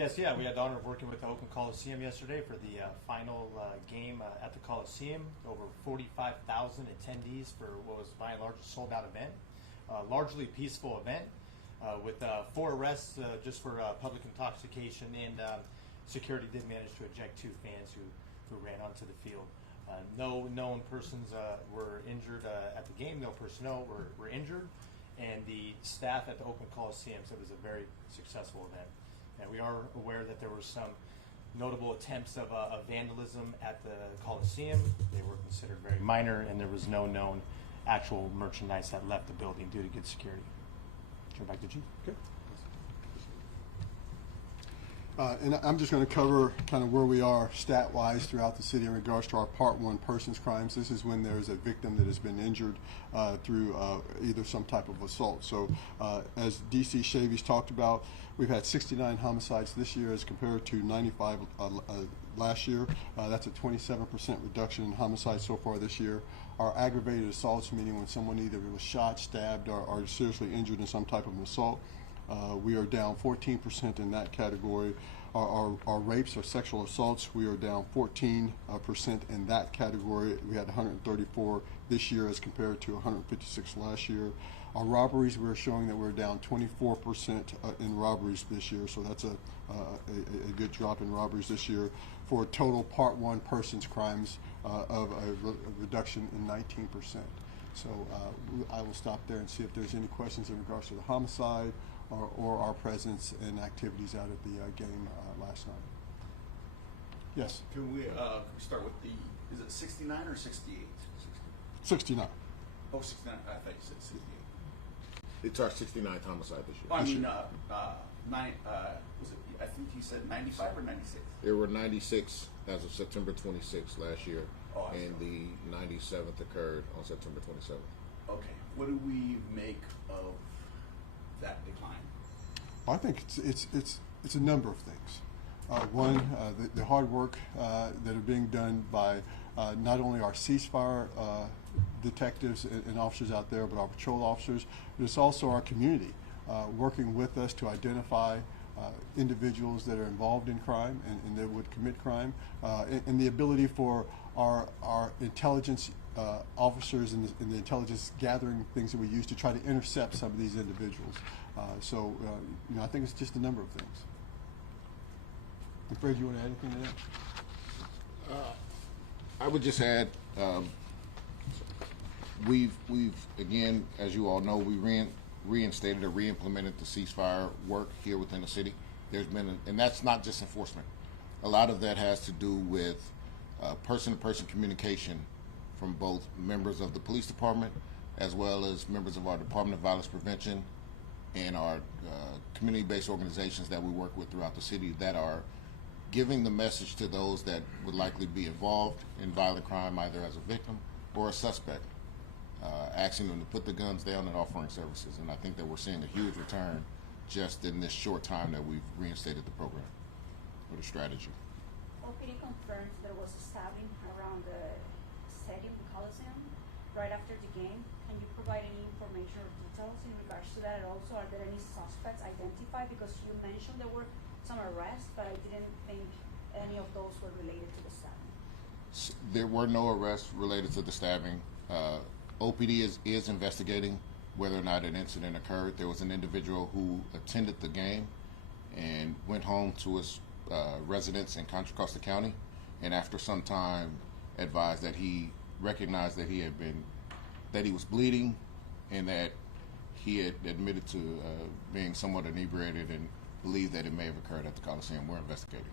Yes, yeah, we had the honor of working with the Oakland Coliseum yesterday for the final game at the Coliseum. Over 45,000 attendees for what was by and large a sold-out event. Largely peaceful event with 4 arrests just for public intoxication, and security did manage to eject 2 fans who ran onto the field. No known persons were injured at the game. No personnel were injured, and the staff at the Oakland Coliseum said it was a very successful event. And we are aware that there were some notable attempts of vandalism at the Coliseum. They were considered very minor, and there was no known actual merchandise that left the building due to good security. Turn back to Chief. Okay. And I'm just going to cover kind of where we are stat-wise throughout the city in regards to our Part 1 persons crimes. This is when there's a victim that has been injured through either some type of assault. So as DC Chavy's talked about, we've had 69 homicides this year as compared to 95 last year. That's a 27% reduction in homicides so far this year. Our aggravated assaults, meaning when someone either was shot, stabbed, or seriously injured in some type of assault, we are down 14% in that category. Our rapes or sexual assaults, we are down 14% in that category. We had 134 this year as compared to 156 last year. Our robberies, we're showing that we're down 24% in robberies this year, so that's a good drop in robberies this year, for a total Part 1 persons crimes of a reduction in 19%. So I will stop there and see if there's any questions in regards to the homicide or our presence and activities out at the game last night. Yes? Can we start with the, is it 69 or 68? 69. Oh, 69, I thought you said 68. It's our 69th homicide this year. Oh, I mean, was it, I think you said 95 or 96? There were 96 as of September 26th last year, and the 97th occurred on September 27th. Okay. What do we make of that decline? I think it's a number of things. One, the hard work that are being done by not only our ceasefire detectives and officers out there, but our patrol officers, but it's also our community working with us to identify individuals that are involved in crime and that would commit crime, and the ability for our intelligence officers and the intelligence gathering things that we use to try to intercept some of these individuals. So I think it's just a number of things. Fred, you want to add anything to that? I would just add, we've again, as you all know, we reinstated or re-implemented the ceasefire work here within the city. There's been, and that's not just enforcement. A lot of that has to do with person-to-person communication from both members of the police department as well as members of our Department of Violence Prevention and our community-based organizations that we work with throughout the city that are giving the message to those that would likely be involved in violent crime, either as a victim or a suspect, asking them to put the guns down and offering services. And I think that we're seeing a huge return just in this short time that we've reinstated the program or the strategy. OPD confirms there was a stabbing around the stadium, the Coliseum, right after the game. Can you provide any information or details in regards to that? And also, are there any suspects identified? Because you mentioned there were some arrests, but I didn't think any of those were related to the stabbing. There were no arrests related to the stabbing. OPD is investigating whether or not an incident occurred. There was an individual who attended the game and went home to his residence in Contra Costa County, and after some time advised that he recognized that he was bleeding and that he had admitted to being somewhat inebriated and believed that it may have occurred at the Coliseum. We're investigating.